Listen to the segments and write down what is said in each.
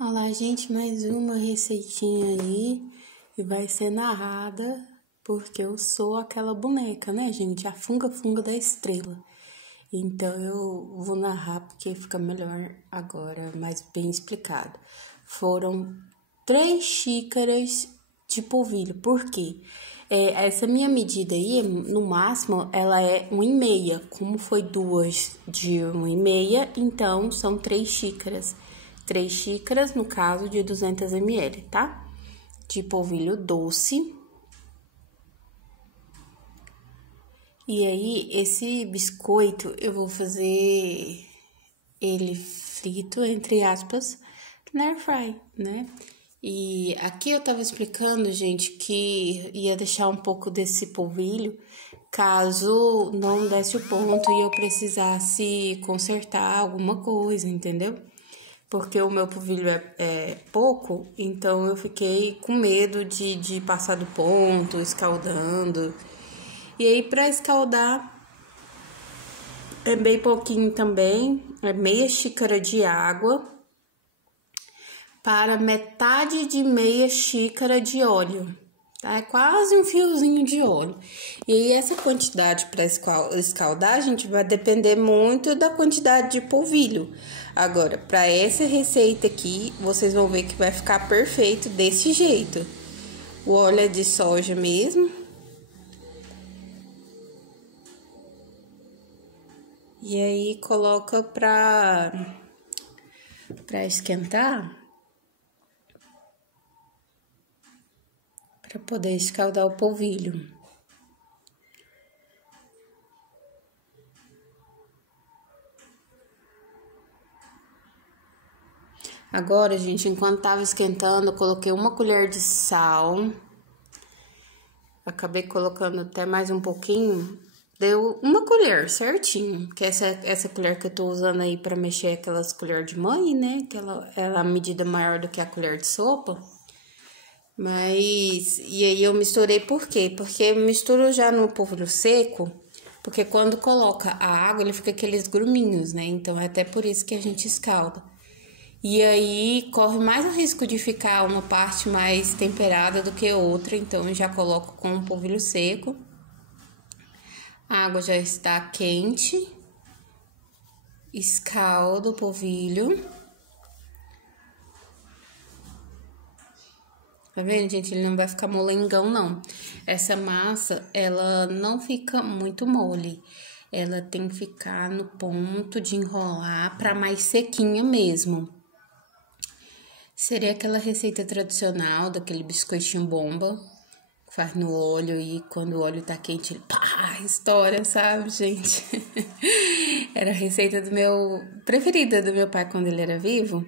Olá, gente, mais uma receitinha aí e vai ser narrada porque eu sou aquela boneca, né, gente? A funga da estrela. Então eu vou narrar porque fica melhor agora, mais bem explicado. Foram 3 xícaras de polvilho. Por quê? Essa minha medida aí, no máximo, ela é 1,5. Como foi 2 de 1,5, então são 3 xícaras. 3 xícaras, no caso, de 200 ml, tá? De polvilho doce. E aí, esse biscoito, eu vou fazer ele frito, entre aspas, na air fry, né? E aqui eu tava explicando, gente, que ia deixar um pouco desse polvilho caso não desse o ponto e eu precisasse consertar alguma coisa, entendeu? Porque o meu polvilho é pouco, então eu fiquei com medo de passar do ponto, escaldando. E aí, pra escaldar, é bem pouquinho também, é meia xícara de água para metade de meia xícara de óleo, tá? É quase um fiozinho de óleo. E aí, essa quantidade para escaldar, gente, vai depender muito da quantidade de polvilho. Agora, para essa receita aqui, vocês vão ver que vai ficar perfeito desse jeito. O óleo é de soja mesmo. E aí, coloca pra esquentar. Para poder escaldar o polvilho. Agora, gente, enquanto tava esquentando, eu coloquei 1 colher de sal. Acabei colocando até mais um pouquinho. Deu 1 colher, certinho. Que essa colher que eu tô usando aí pra mexer aquelas colheres de mãe, né? Que ela é a medida maior do que a colher de sopa. Mas, e aí eu misturei por quê? Porque eu misturo já no polvilho seco, porque quando coloca a água, ele fica aqueles gruminhos, né? Então, é até por isso que a gente escalda. E aí, corre mais o risco de ficar uma parte mais temperada do que outra, então eu já coloco com o polvilho seco. A água já está quente. Escaldo o polvilho. Tá vendo, gente? Ele não vai ficar molengão, não. Essa massa, ela não fica muito mole. Ela tem que ficar no ponto de enrolar pra mais sequinha mesmo. Seria aquela receita tradicional daquele biscoitinho bomba. Que faz no óleo e quando o óleo tá quente, ele pá, estoura, sabe, gente? Era a receita preferida do meu pai quando ele era vivo.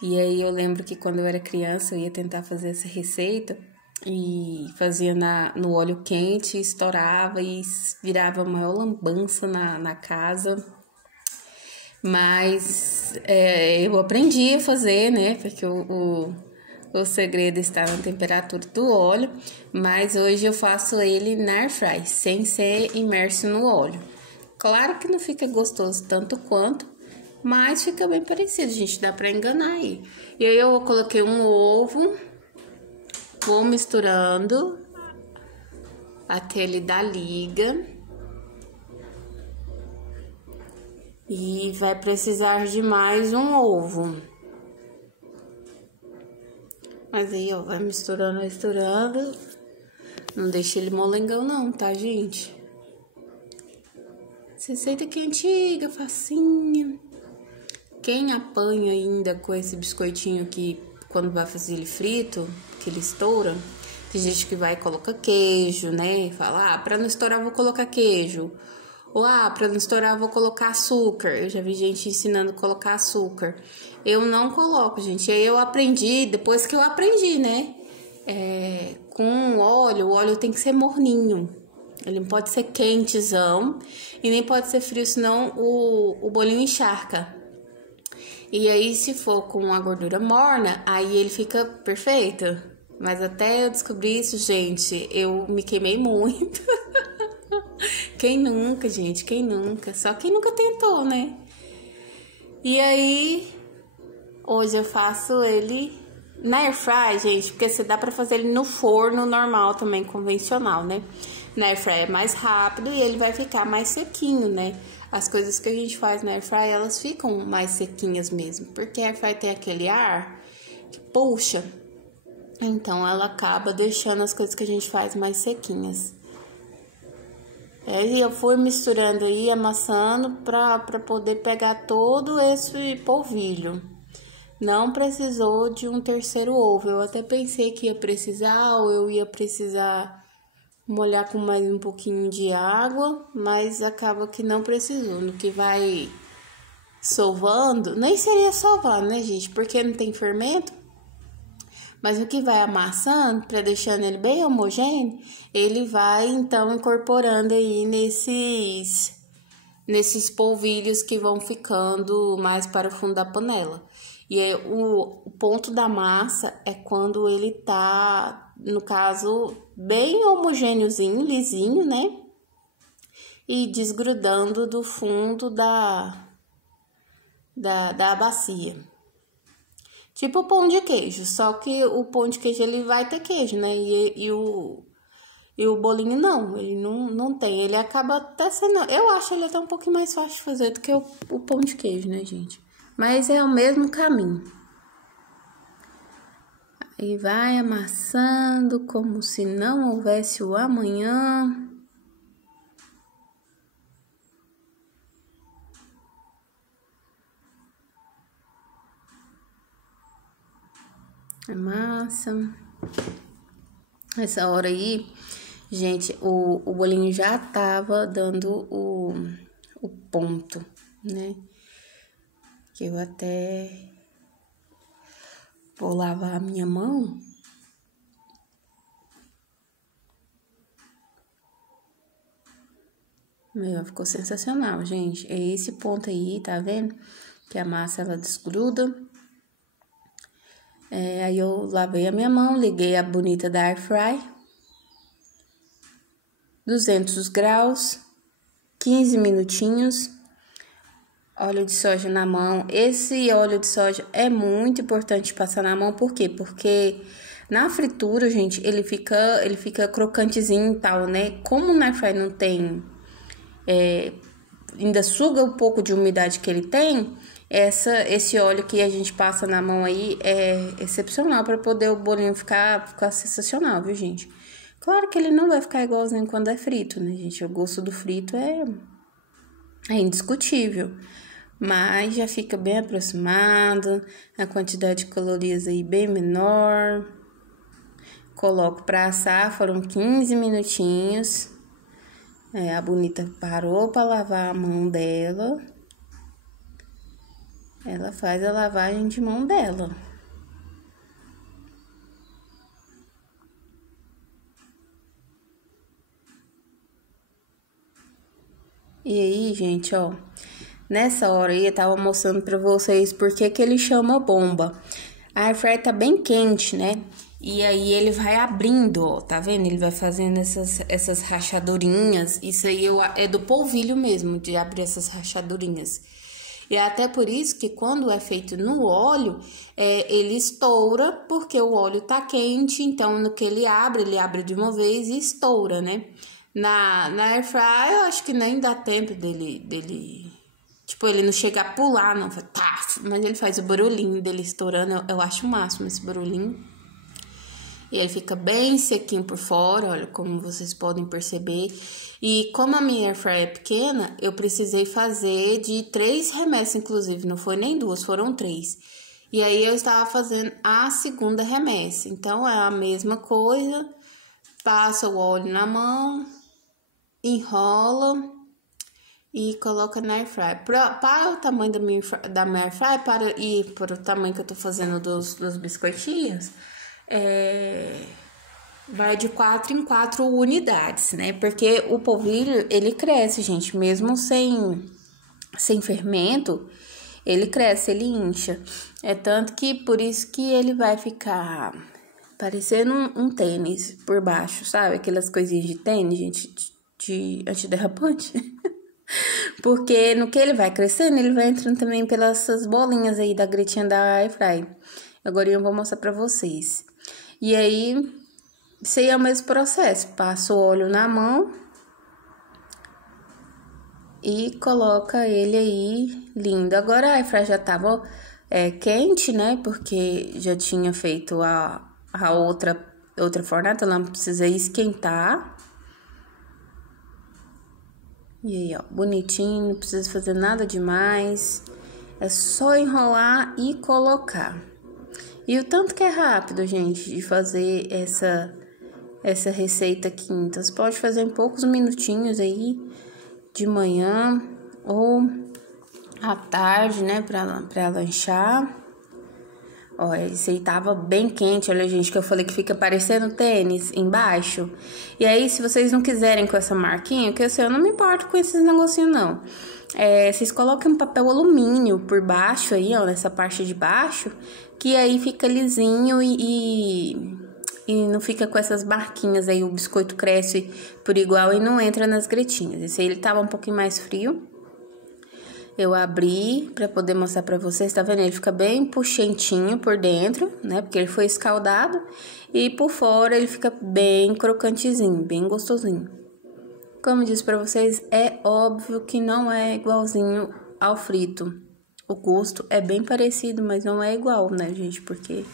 E aí eu lembro que quando eu era criança eu ia tentar fazer essa receita e fazia no óleo quente, estourava e virava a maior lambança na casa. Mas eu aprendi a fazer, né? Porque o segredo está na temperatura do óleo. Mas hoje eu faço ele na air fry, sem ser imerso no óleo. Claro que não fica gostoso tanto quanto, mas fica bem parecido, gente, dá pra enganar aí. E aí eu coloquei um ovo, vou misturando até ele dar liga. E vai precisar de mais um ovo. Mas aí, ó, vai misturando, misturando. Não deixa ele molengão não, tá, gente? Essa receita aqui é antiga, facinha. Quem apanha ainda com esse biscoitinho aqui, quando vai fazer ele frito, que ele estoura, tem gente que vai e coloca queijo, né? E fala, pra não estourar vou colocar queijo. Ou, pra não estourar vou colocar açúcar. Eu já vi gente ensinando a colocar açúcar. Eu não coloco, gente. Aí eu aprendi, depois que eu aprendi, né? Com o óleo tem que ser morninho. Ele não pode ser quentezão e nem pode ser frio, senão o bolinho encharca. E aí, se for com a gordura morna, aí ele fica perfeito. Mas até eu descobrir isso, gente, eu me queimei muito. Quem nunca, gente? Quem nunca? Só quem nunca tentou, né? E aí, Hoje eu faço ele na airfry, gente, porque você dá pra fazer ele no forno normal também, convencional, né? Na airfry é mais rápido e ele vai ficar mais sequinho, né? As coisas que a gente faz na airfry, elas ficam mais sequinhas mesmo, porque a airfry tem aquele ar que puxa, então ela acaba deixando as coisas que a gente faz mais sequinhas. E eu fui misturando aí, amassando pra poder pegar todo esse polvilho. Não precisou de um terceiro ovo. Eu até pensei que ia precisar, ou eu ia precisar molhar com mais um pouquinho de água, mas acaba que não precisou. No que vai sovando, nem seria sovar, né, gente? Porque não tem fermento. Mas no que vai amassando, para deixando ele bem homogêneo, ele vai então incorporando aí nesses polvilhos que vão ficando mais para o fundo da panela. E aí, o ponto da massa é quando ele tá, no caso, bem homogêneozinho, lisinho, né? E desgrudando do fundo da bacia. Tipo o pão de queijo, só que o pão de queijo ele vai ter queijo, né? E o bolinho não, ele não tem. Ele acaba até sendo... Eu acho ele até um pouquinho mais fácil de fazer do que o pão de queijo, né, gente? Mas é o mesmo caminho. Aí vai amassando como se não houvesse o amanhã. Amassa. Essa hora aí, gente, o bolinho já tava dando o ponto, né? Que eu até vou lavar a minha mão. Meu, ficou sensacional, gente. É esse ponto aí, tá vendo? Que a massa, ela desgruda. Aí eu lavei a minha mão, liguei a bonita da airfry. 200 graus, 15 minutinhos. Óleo de soja na mão. Esse óleo de soja é muito importante passar na mão, por quê? Porque na fritura, gente, ele fica crocantezinho e tal, né? Como na airfry não tem... ainda suga um pouco de umidade que ele tem, esse óleo que a gente passa na mão aí é excepcional para poder o bolinho ficar sensacional, viu, gente? Claro que ele não vai ficar igualzinho quando é frito, né, gente? O gosto do frito é indiscutível, mas já fica bem aproximado, a quantidade de calorias aí bem menor. Coloco para assar, foram 15 minutinhos. A bonita parou para lavar a mão dela. Ela faz a lavagem de mão dela. E aí, gente, ó, nessa hora aí eu tava mostrando pra vocês porque que ele chama bomba. A airfryer tá bem quente, né? E aí ele vai abrindo, ó, tá vendo? Ele vai fazendo essas rachadurinhas. Isso aí é do polvilho mesmo, de abrir essas rachadurinhas. E é até por isso que quando é feito no óleo, ele estoura, porque o óleo tá quente. Então, no que ele abre de uma vez e estoura, né? Na airfryer, eu acho que nem dá tempo dele... Tipo, ele não chega a pular, não. Tá, mas ele faz o barulhinho dele estourando. Eu acho o máximo esse barulhinho. E ele fica bem sequinho por fora, olha, como vocês podem perceber. E como a minha airfryer é pequena, eu precisei fazer de 3 remessas, inclusive. Não foi nem 2, foram 3. E aí, eu estava fazendo a segunda remessa. Então, é a mesma coisa. Passa o óleo na mão, enrola e coloca na airfryer. Para o tamanho da minha airfryer, para o tamanho que eu tô fazendo dos biscoitinhos... vai de 4 em 4 unidades, né? Porque o polvilho, ele cresce, gente. Mesmo sem fermento, ele cresce, ele incha. É tanto que por isso que ele vai ficar parecendo um tênis por baixo, sabe? Aquelas coisinhas de tênis, gente, de antiderrapante. Porque no que ele vai crescendo, ele vai entrando também pelas essas bolinhas aí da gretinha da Airfry. Agora eu vou mostrar pra vocês. E aí, isso aí é o mesmo processo. Passa o óleo na mão e coloca ele aí lindo. Agora a Airfry já tava quente, né? Porque já tinha feito a outra fornada, ela não precisa esquentar. E aí, ó, bonitinho, não precisa fazer nada demais. É só enrolar e colocar. E o tanto que é rápido, gente, de fazer essa receita aqui. Então, você pode fazer em poucos minutinhos aí, de manhã ou à tarde, né, pra lanchar. Ó, esse aí tava bem quente, olha, gente, que eu falei que fica parecendo tênis embaixo. E aí, se vocês não quiserem com essa marquinha, que eu não me importo com esses negocinhos, não. Vocês colocam um papel alumínio por baixo aí, ó, nessa parte de baixo, que aí fica lisinho e não fica com essas marquinhas aí, o biscoito cresce por igual e não entra nas gretinhas. Esse aí ele tava um pouquinho mais frio. Eu abri pra poder mostrar pra vocês, tá vendo? Ele fica bem puxentinho por dentro, né? Porque ele foi escaldado. E por fora ele fica bem crocantezinho, bem gostosinho. Como eu disse pra vocês, é óbvio que não é igualzinho ao frito. O gosto é bem parecido, mas não é igual, né, gente? Porque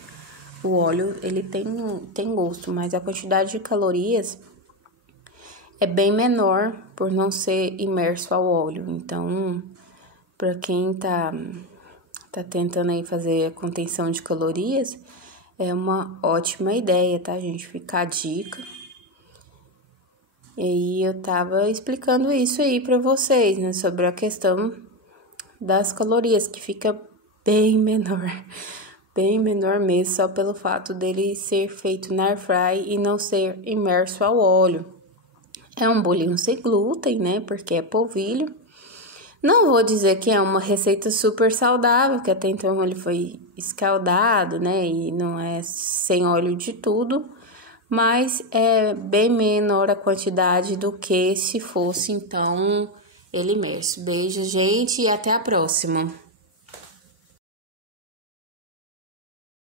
o óleo, ele tem gosto, mas a quantidade de calorias é bem menor por não ser imerso ao óleo. Então, para quem tá tentando aí fazer a contenção de calorias, é uma ótima ideia, tá, gente? Fica a dica. E aí eu tava explicando isso aí pra vocês, né, sobre a questão das calorias, que fica bem menor mesmo, só pelo fato dele ser feito na airfry e não ser imerso ao óleo. É um bolinho sem glúten, né, porque é polvilho. Não vou dizer que é uma receita super saudável, que até então ele foi escaldado, né, e não é sem óleo de tudo, mas é bem menor a quantidade do que se fosse, então, ele imerso. Beijo, gente, e até a próxima!